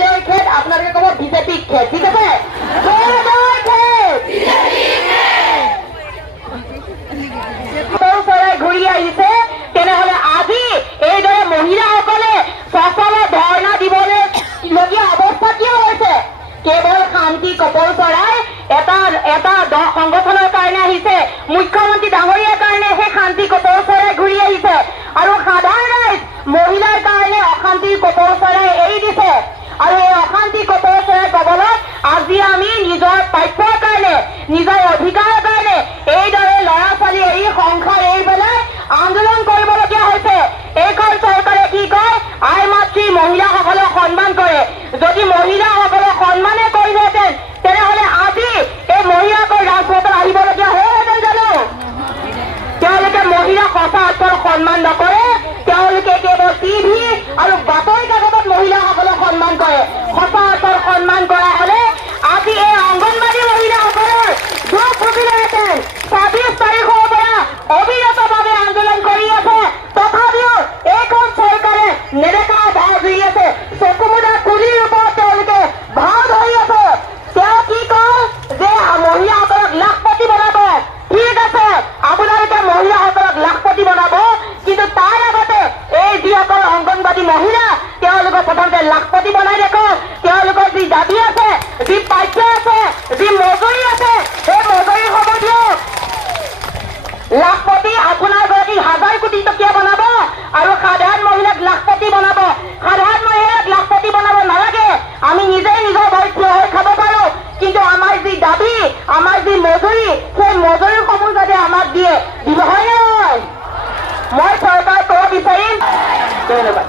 জয় খেত, আপোনালোকে ক'ব বিজেপি খেত, ঠিক আছে? জয় জয় খেত, চৰাই ঘূৰি আহিছে। তেনেহলে আজি এইদৰে মহিলাসকলে সচলে ধৰ্ণা দিবলৈ লগীয়া অৱস্থা কিয় হৈছে? কেৱল শান্তি কপল চৰাই এটা সংগঠনৰ কাৰণে আহিছে, মুখ্যমন্ত্ৰী ডাঙৰীয়াৰ কাৰণে সেই শান্তি কপল চৰাই ঘূৰি আহিছে, আৰু সাধাৰণ ৰাইজ মহিলাৰ কাৰণে অশান্তিৰ কপল চৰাই এৰি দিছে। আৰু এই অশান্তি কপল চৰাই কবলত আজি আমি নিজৰ প্ৰাপ্যৰ কাৰণে, নিজৰ অধিকাৰৰ কাৰণে এইদৰে ল'ৰা ছোৱালী এৰি সংসাৰ এৰি পেলাই আন্দোলন কৰিবলগীয়া হৈছে। এইখন চৰকাৰে কি কয়? আই মাতৃ মহিলাসকলক সন্মান কৰে। যদি মহিলাসকলক সন্মানে কৰিলেহেঁতেন তেনেহলে আজি এই মহিলাসকল ৰাজপথত আহিবলগীয়া হ'লহেঁতেন জানো? তেওঁলোকে মহিলাক সঁচা অৰ্থত সন্মান নকৰে, তেওঁলোকে কেৱল টিভি আৰু বাতৰি কাকতত মহিলাসকলক সন্মান কৰে। সঁচা অৰ্থত সন্মান কৰা হলে আজি এই অংগনবাড়ী মহিলাসকলৰ দুখ ভুগিলেহেঁতেন। ২৬ তাৰিখৰ পৰা অবিৰতভাৱে আন্দোলন কৰি আছে, তথাপিও এইখন চৰকাৰে নেদেখা ভাও ধৰি আছে, চকুমুদা কুলিৰ ওপৰত তেওঁলোকে ভাও ধৰি আছে। তেওঁ কি কয় যে মহিলাসকলক লাখপতি বনাব। ঠিক আছে, আপোনালোকে মহিলাসকলক লাখপতি বনাব, কিন্তু তাৰ আগতে এই যিসকল অংগনবাড়ী মহিলা তেওঁলোকক প্ৰথমতে লাখপতি বনাই দেখক। তেওঁলোকৰ যি দাবী আছে, যি প্ৰাপ্য আছে, যি মজুৰি আছে, সেই মজুৰি হ'ব দিয়ক। লাখপতি আপোনাৰ গৰাকী ১,০০০ কোটি টকীয়া বনাব আৰু সাধাৰণ মহিলাক লাখপতি বনাব। সাধাৰণ মহিলাক লাখপতি বনাব নালাগে, আমি নিজেই নিজৰ ভৰিত থিয় হৈ খাব পাৰো, কিন্তু আমাৰ যি দাবী, আমাৰ যি মজুৰি, সেই মজুৰিসমূহ যাতে আমাক দিয়ে, দিব হয় নহয়? মই চৰকাৰক ক'ব বিচাৰিম। ধন্যবাদ।